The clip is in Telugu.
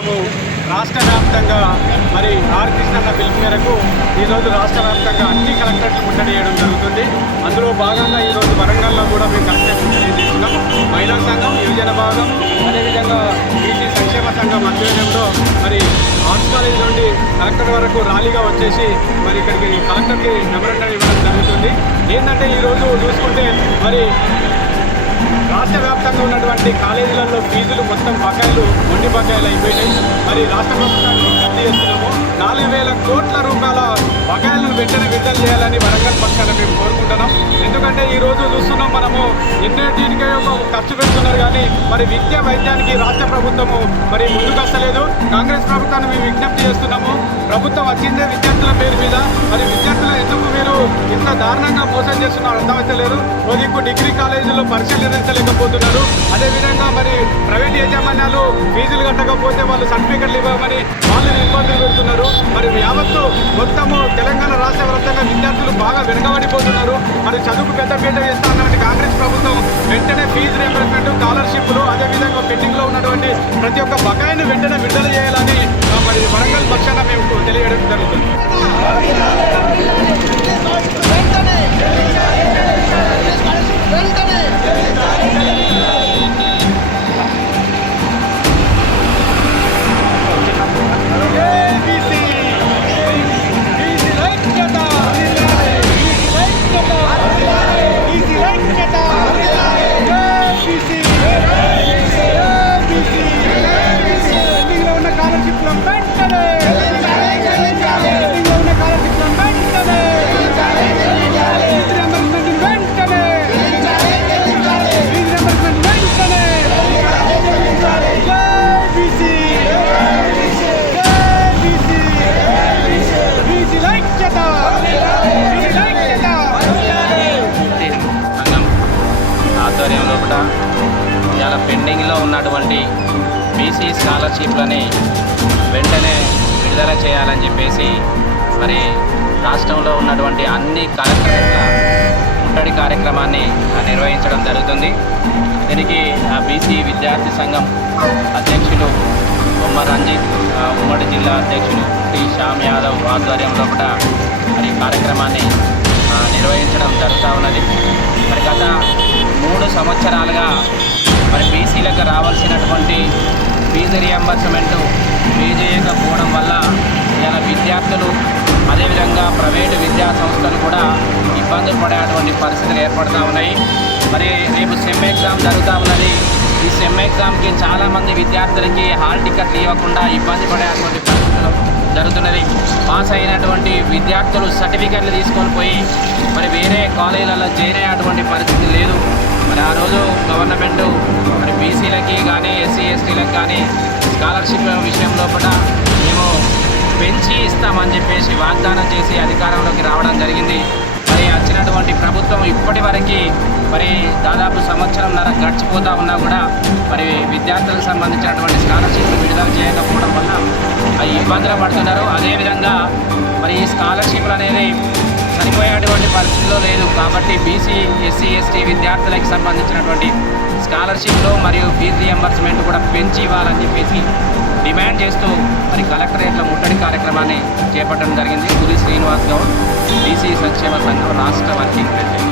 సంఘము రాష్ట్ర వ్యాప్తంగా మరి ఆర్ కృష్ణన్న పిలుపు మేరకు ఈరోజు రాష్ట్ర వ్యాప్తంగా అన్ని కలెక్టర్లు ముట్టడి చేయడం జరుగుతుంది. అందులో భాగంగా ఈరోజు వరంగల్లో కూడా మేము కలెక్టర్ ముట్టడి చేస్తున్నాం. మహిళా సంఘం యువజన భాగం అదేవిధంగా బీసీ సంక్షేమ సంఘం ఆధ్వర్యంలో మరి ఆర్ట్స్ కాలేజ్ నుండి కలెక్టర్ వరకు ర్యాలీగా వచ్చేసి మరి ఇక్కడికి కలెక్టర్కి మెమరండం ఇవ్వడం జరుగుతుంది. ఏంటంటే ఈరోజు చూసుకుంటే మరి రాష్ట్ర వ్యాప్తంగా ఉన్నటువంటి కాలేజీలలో ఫీజులు మొత్తం బకాయిలు మొండి బకాయిలు అయిపోయినాయి. మరి రాష్ట్ర ప్రభుత్వాన్ని విజ్ఞప్తి చేస్తున్నాము. నాలుగు వేల కోట్ల రూపాయల బకాయిలను వెంటనే విడుదల చేయాలని వరంగల్ పక్కన మేము కోరుకుంటున్నాం. ఎందుకంటే ఈ రోజు చూస్తున్నాం మనము ఎన్నిటికే ఖర్చు పెడుతున్నారు కానీ మరి విద్య వైద్యానికి రాష్ట్ర ప్రభుత్వము మరి ముందుకు వస్తలేదు. కాంగ్రెస్ ప్రభుత్వాన్ని మేము విజ్ఞప్తి చేస్తున్నాము. ప్రభుత్వం వచ్చిందే విద్యార్థుల పేరు మీద. మరి విద్యార్థులు ఎందుకు మీరు ఇంత దారుణంగా మోసం చేస్తున్నారు అర్థమైతలేదు. ఓ డిగ్రీ కాలేజీలో పరీక్షలు నిర్వహించలేకపోతున్నారు అదేవిధంగా మరి ప్రైవేట్ యాజమాన్యాలు ఫీజులు కట్టకపోతే వాళ్ళు సర్టిఫికెట్లు ఇవ్వమని వాళ్ళు ఇబ్బందులు పెడుతున్నారు. మరి యావత్తు మొత్తము తెలంగాణ రాష్ట్ర వ్యాప్తంగా విద్యార్థులు బాగా వెనుకబడిపోతున్నారు. మరి చదువుకు పెద్దపీట వేస్తానని కాంగ్రెస్ ప్రభుత్వం వెంటనే ఫీజు రియంబర్స్మెంట్ స్కాలర్షిప్లు అదేవిధంగా పెండింగ్లో ఉన్నటువంటి ప్రతి ఒక్క బకాయిని వెంటనే విడుదల చేయాలని చాలా పెండింగ్లో ఉన్నటువంటి బీసీ స్కాలర్షిప్లని వెంటనే విడుదల చేయాలని చెప్పేసి మరి రాష్ట్రంలో ఉన్నటువంటి అన్ని కలెక్టరేట్ల ముట్టడి కార్యక్రమాన్ని నిర్వహించడం జరుగుతుంది. దీనికి ఆ బీసీ విద్యార్థి సంఘం అధ్యక్షులు బొమ్మ రంజిత్ ఆ, ఉమ్మడి జిల్లా అధ్యక్షులు టి. శ్యామ్ యాదవ్ ఆధ్వర్యంలో కూడా మరి ఈ కార్యక్రమాన్ని నిర్వహించడం జరుగుతూ ఉన్నది. మరి గత మూడు సంవత్సరాలుగా మరి బీసీలకు రావాల్సినటువంటి ఫీజు రియంబర్స్మెంట్ పే చేయకపోవడం వల్ల ఇలా విద్యార్థులు అదేవిధంగా ప్రైవేటు విద్యా సంస్థలు కూడా ఇబ్బందులు పడేటువంటి పరిస్థితులు ఏర్పడుతూ ఉన్నాయి. మరి రేపు సెమ్ ఎగ్జామ్ జరుగుతూ ఉన్నది. ఈ సెమ్ ఎగ్జామ్కి చాలామంది విద్యార్థులకి హాల్ టికెట్లు ఇవ్వకుండా ఇబ్బంది పడేటువంటి పరిస్థితులు జరుగుతున్నది. పాస్ అయినటువంటి విద్యార్థులు సర్టిఫికెట్లు తీసుకొని పోయి మరి వేరే కాలేజీలలో చేరేటువంటి పరిస్థితి ఆ రోజు గవర్నమెంట్ మరి బీసీలకి కానీ ఎస్సీ ఎస్టీలకు కానీ స్కాలర్షిప్ విషయంలో కూడా మేము పెంచి ఇస్తామని చెప్పేసి వాగ్దానం చేసి అధికారంలోకి రావడం జరిగింది. మరి వచ్చినటువంటి ప్రభుత్వం ఇప్పటి వరకు మరి దాదాపు సంవత్సరంన్నర గడిచిపోతా ఉన్నా కూడా మరి విద్యార్థులకు సంబంధించినటువంటి స్కాలర్షిప్లు విడుదల చేయకపోవడం వల్ల అవి ఇబ్బందులు పడుతున్నారు. అదేవిధంగా మరి ఈ స్కాలర్షిప్లు అనేది చనిపోయేటువంటి పరిస్థితిలో లేదు. కాబట్టి బీసీ ఎస్సీ ఎస్టీ విద్యార్థులకు సంబంధించినటువంటి స్కాలర్షిప్లు మరియు ఫీజు రియంబర్స్మెంట్ కూడా పెంచి ఇవ్వాలని చెప్పేసి డిమాండ్ చేస్తూ మరి కలెక్టరేట్ల ముట్టడి కార్యక్రమాన్ని చేపట్టడం జరిగింది. పులి శ్రీనివాస్ గౌడ్ బీసీ సంక్షేమ సంఘం రాష్ట్ర వర్కింగ్ ప్రెసిడెంట్.